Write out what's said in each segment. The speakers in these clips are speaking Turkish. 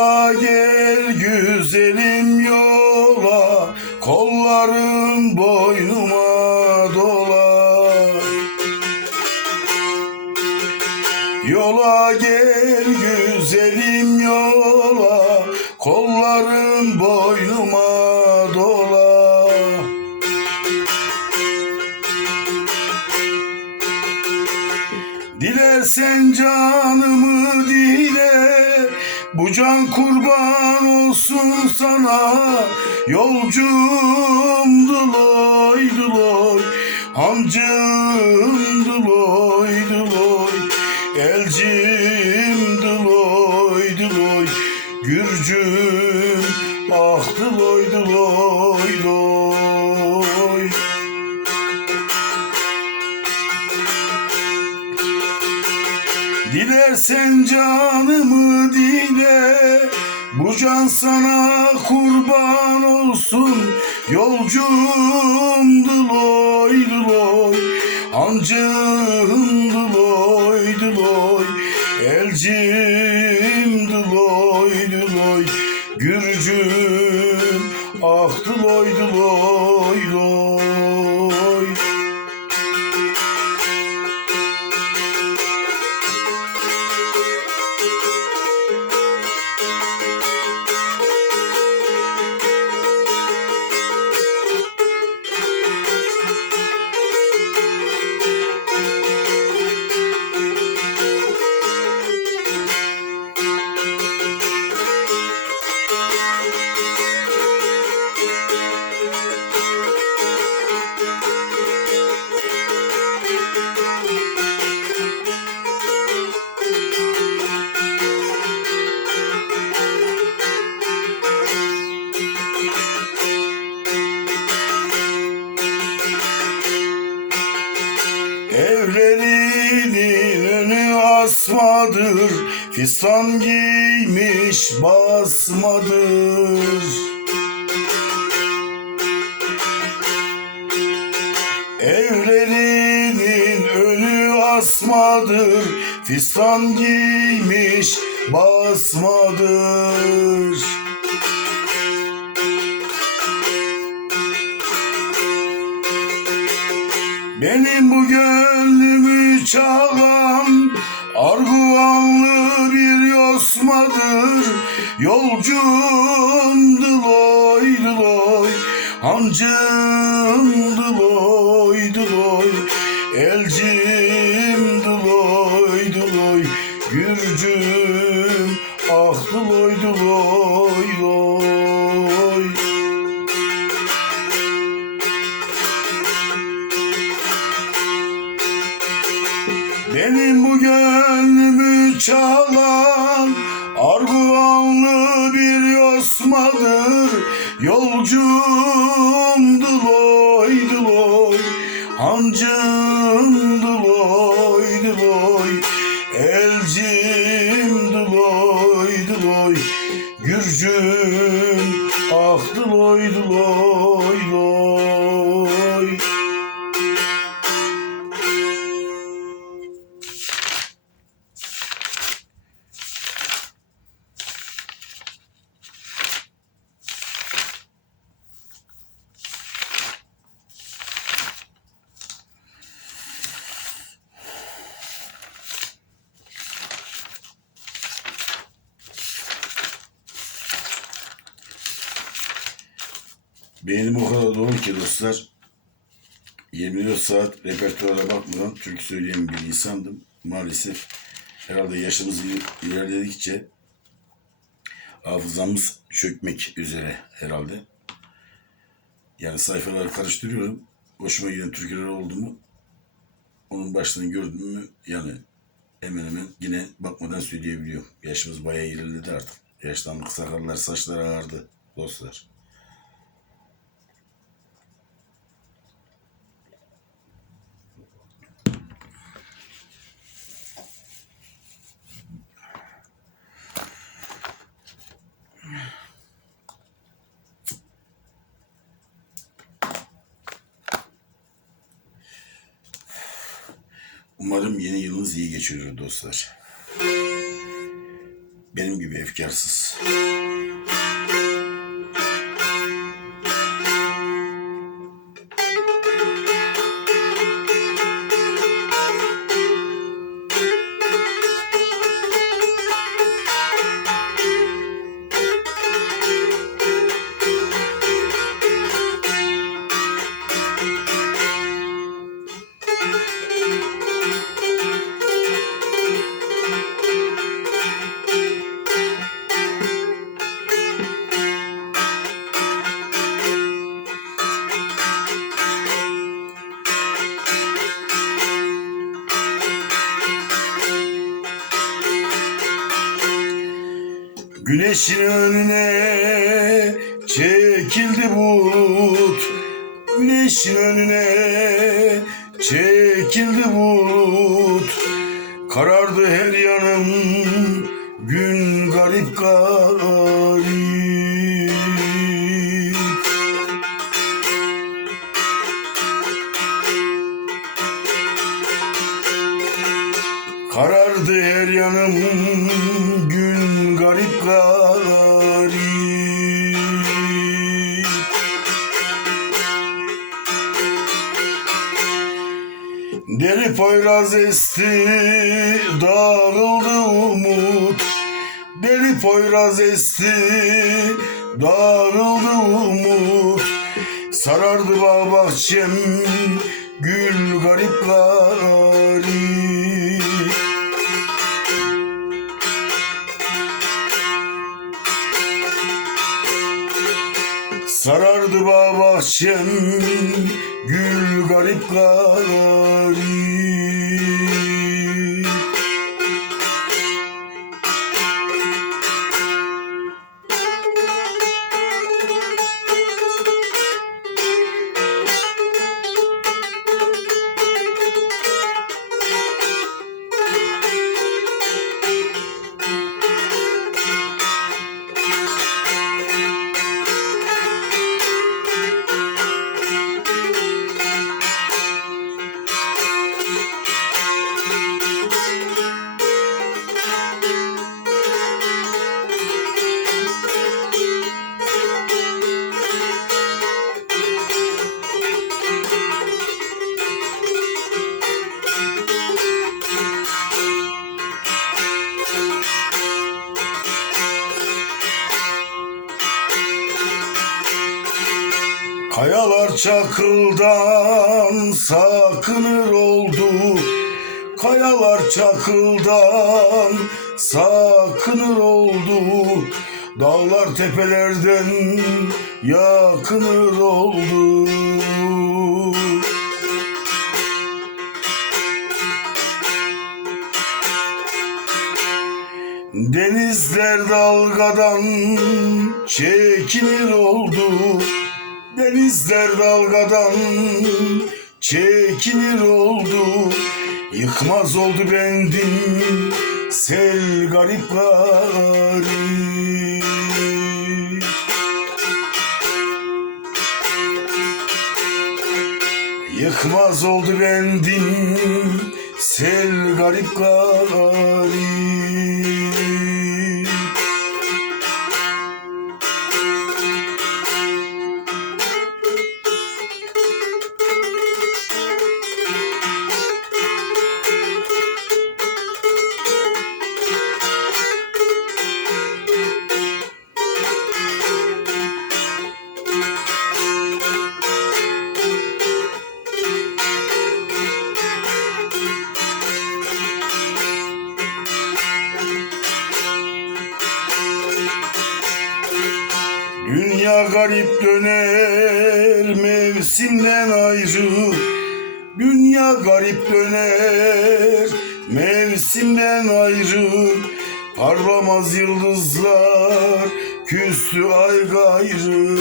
Yola gel güzelim yola. Kollarım boynuma dola. Yola gel güzelim yola. Kollarım boynuma dola. Dilersen can can kurban olsun sana. Yolcum dıloy dıloy Hancım dıloy dıloy Elcim Bu sana kurban olsun. Yolcum dıloy dıloy Hancım asmadır Fistan giymiş basmadır. Evlerinin önü asmadır. Fistan giymiş basmadır. Benim bu gönlümü çalan Arguvanlı bir yosmadır Yolcum dıloy dıloy Hancım dıloy dıloy Elcim dıloy dıloy Gürcüm ah dıloy dıloy çalan Arguvanlı bir yosmadır. Yolcum dıloy dıloy Hancım Beynim o kadar dolu ki dostlar. 24 saat repertuara bakmadan türkü söyleyen bir insandım. Maalesef herhalde yaşımız il- ilerledikçe hafızamız çökmek üzere herhalde. Yani sayfaları karıştırıyorum. Hoşuma giden türküler oldu mu onun başlığını gördüm mü yani hemen hemen yine bakmadan söyleyebiliyorum. Yaşımız bayağı ilerledi artık. Yaşlandık, sakallar, saçlar ağardı dostlar. Umarım yeni yılınız iyi geçiyor dostlar. Benim gibi efkarsız. Güneşin önüne çekildi bulut. Güneşin önüne çekildi bulut. Karardı her yanım gün garip garip. Karardı her yanım Poyraz esti dağıldı umut. Deli poyraz esti dağıldı umut. Sarardı bağ bahçem gül garip garip Sarardı bağ bahçem gül garip garip Kayalar çakıldan sakınır oldu. Kayalar çakıldan sakınır oldu. Dağlar tepelerden yakınır oldu. Denizler dalgadan çekinir oldu Denizler dalgadan çekinir oldu Yıkmaz oldu bendim sel garip garip Yıkmaz oldu bendim sel garip garip Dünya garip döner mevsimden ayrı. Dünya garip döner mevsimden ayrı. Parlamaz yıldızlar küstü ay gayrı.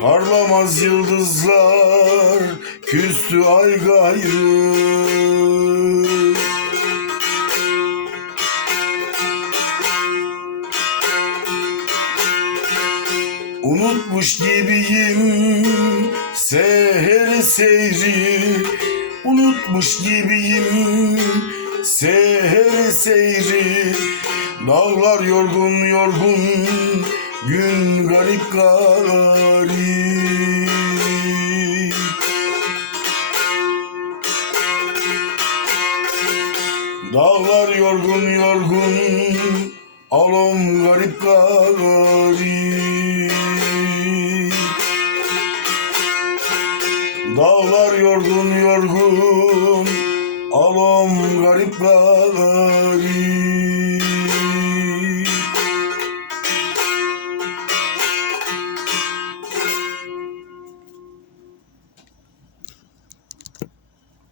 Parlamaz yıldızlar küstü ay gayrı Unutmuş gibiyim. Seheri seyri Dağlar yorgun yorgun gün garip garip. Dağlar yorgun yorgun alom garip garip yorgun yorgun